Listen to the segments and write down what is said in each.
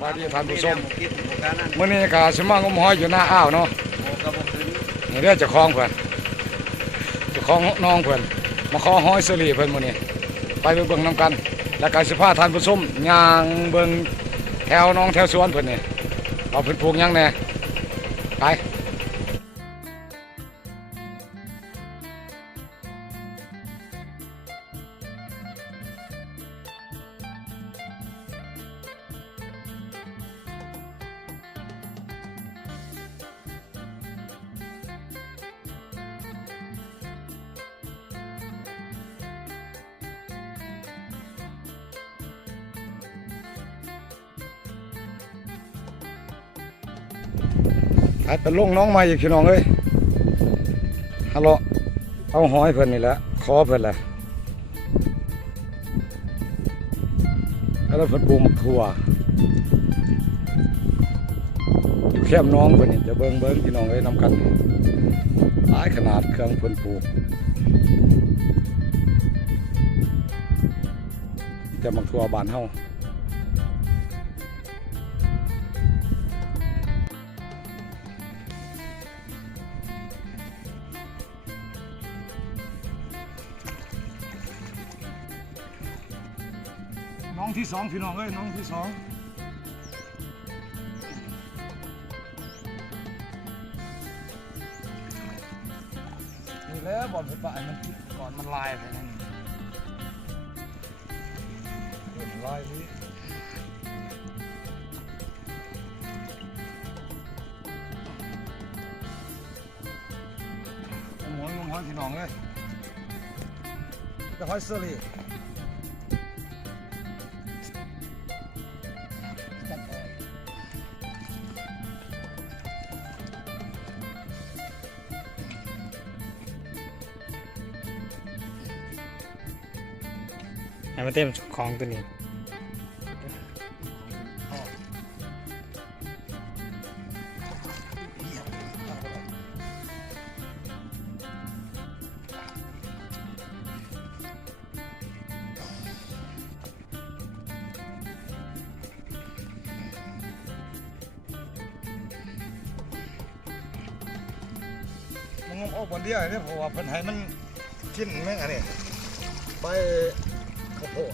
บายดีท่านผู้ชมเมื่อนี้ก็สมางมหอยอยู่หน้าอ้าวเนาะนี่เรื่องจะคล้องเพื่อนจะคล้องน้องเพื่อนมาขอหอยเสลีเพื่อนมื่อนี้ไปเบิ่งน้ำกันแล้วก็สิพาท่านผู้ชมย่างเบิ่งแถวน้องแถวสวนเพื่อนนี่เอาเพื่อนปลูกยังแน่ไปไอ้เป็นลุงน้องใหม่อีกพี่น้องเอ้ยฮัลโหลเอาหอยเพื่อนนี่แหละขอเพื่อนแหละแล้วเพื่อนปลูกมะขั่วอยู่แคมน้องเพื่อนนี่จะเบิ้งพี่น้องเอ้ยนำกันหลายขนาดเครื่องเพื่อนปลูกจะมะขั่วบานเฮาน้องที่สองพี่น้องเอ้ยน้องที่สองนี่แหละบอลไฟฟ้ามันก่อนมันลายไปนั่นลายนี้หอยงหอยพี่น้องเอ้ยจะหอยเซอรี่ให้มาเต็มของตัวนี้มันงมออกบนเดียวเนี่ยเพราะว่าเพิ่นให้มันกินแม่งอันนี้ใบข้าวโพด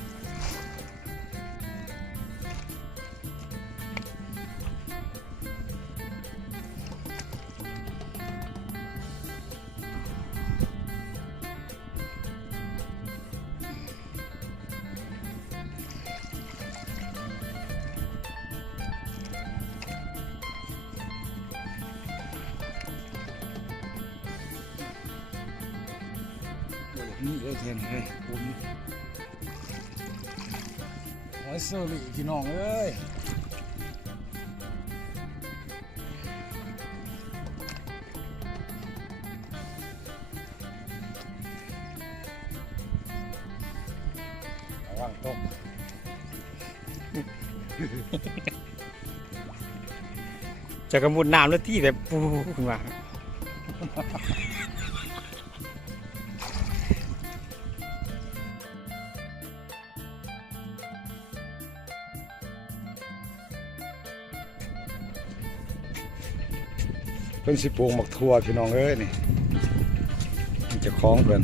นี่เลยเทนเลยคุณหอยเซอรี่พี่น้องเอ้ยระวังตกจะกระมุดน้ำแล้วที่แบบปูขึ้นมาเป็นสิปลูกหมักทั่วพี่น้องเอ้ยนี่มันจะคล้องเพิ่น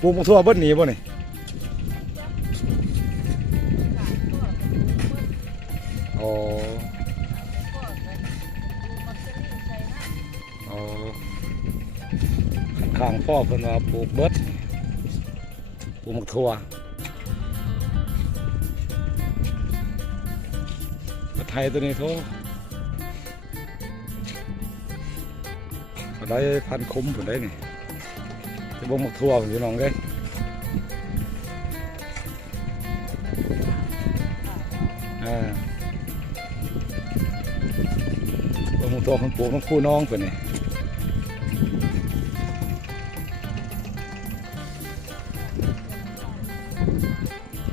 ปลูกหมักทั่วเบิ้ลหนีบ่นี่อ๋ออ๋อข้างพ่อเพิ่นว่าปลูกเบิดปลูกหมักทั่วไทยตัวนี้โทได้พันคุ้มผมได้นี่จะบ่งหมกทั่วผมจะลองได้บ่งหมกทั่วคนปลูกต้องคู่น้องเพื่อนนี่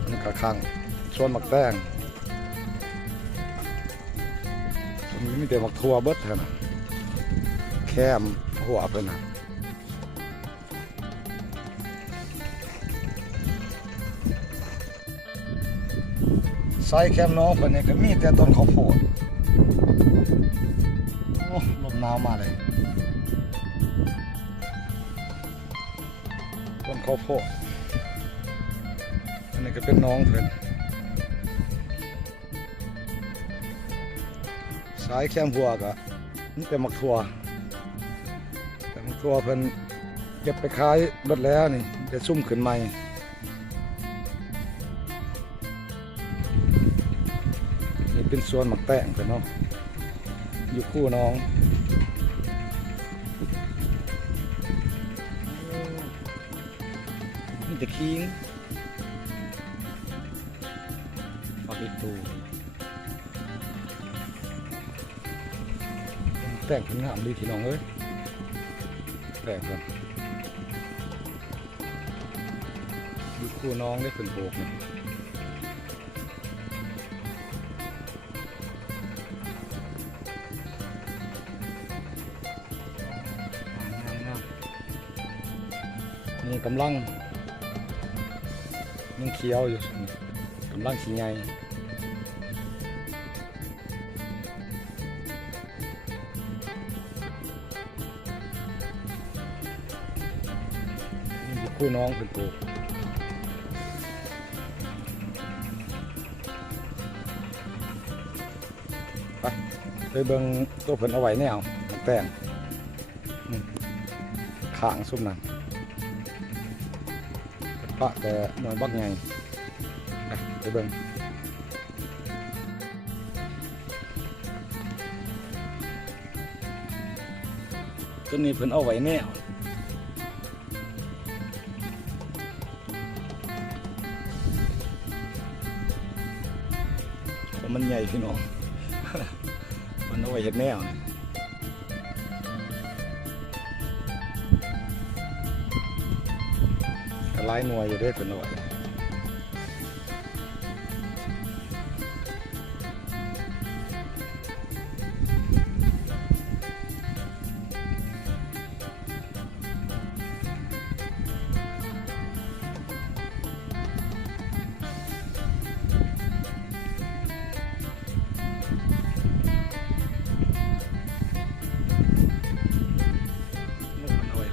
มันกระคังชวนหมักแป้งมีแต่หมักทั่วเบิดเท่านั้นแค่หัวเพิ่นน่ะ น ไซแคมป์น้องเพิ่นนี่ก็มีแต่ต้นข้าวโพดโอ้ลมหนาวมาเลยต้นข้าวโพดอันนี้ก็เป็นน้องเพิ่นสายแคมป์หัวก็นี่แต่มักทั่วแต่มักทั่วเพิ่นเก็บไปขายเบิดแล้วนี่จะซุ่มขึ้นใหม่นี่เป็นสวนหมักแตงเพิ่นเนาะอยู่คู่น้องนี่จะคิงฟักอีตูแตงเป็นงามดีพี่น้องเอ้ยแตงกันอยู่คู่น้องได้เพิ่นโบกนี่นี่กำลังยังเคี้ยวอยู่กำลังสีใหญ่นี่อยู่คู่น้องเป็นปลูกไปเบิ่งตัวเพิ่นเอาไว้แนวแป้งข้างซุ่มนั่นปะแต่หน่วยบักไงไปเบิ่งตัวนี้เพิ่นเอาไว้แนวเพราะมันใหญ่พี่น้อง มันเอาไว้เฮ็ดแนวนี่หลายหน่วยอยู่ได้เป็นหน่วย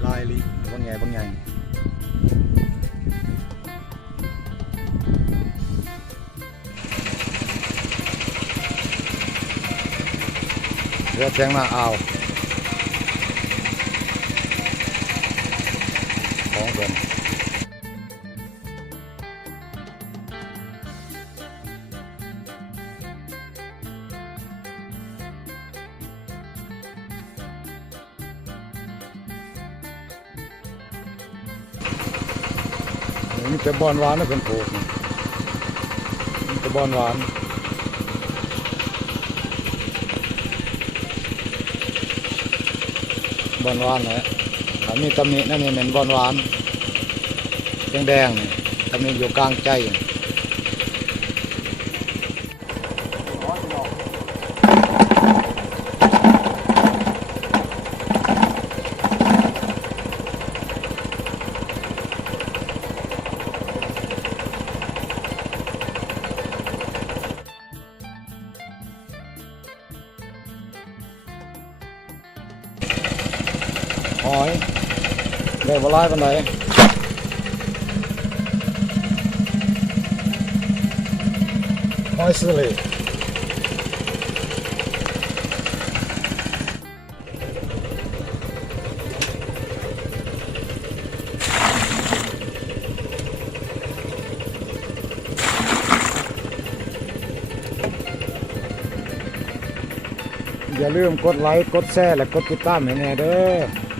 ลายลิบางไงบางไงเรือแทงมาเอาของเกินนี่จะบอนหวานนะเป็นโขกนี่จะบอนหวานบอนหวานเลยถ้ามีตำหนินั่นนี่เป็นบอนหวานแดงๆนี่ตำหนิอยู่กลางใจหอยได้บ่หลายปานใดหอยสลิดอย่าลืมกดไลค์กดแชร์และกดติดตามให้แน่เด้อ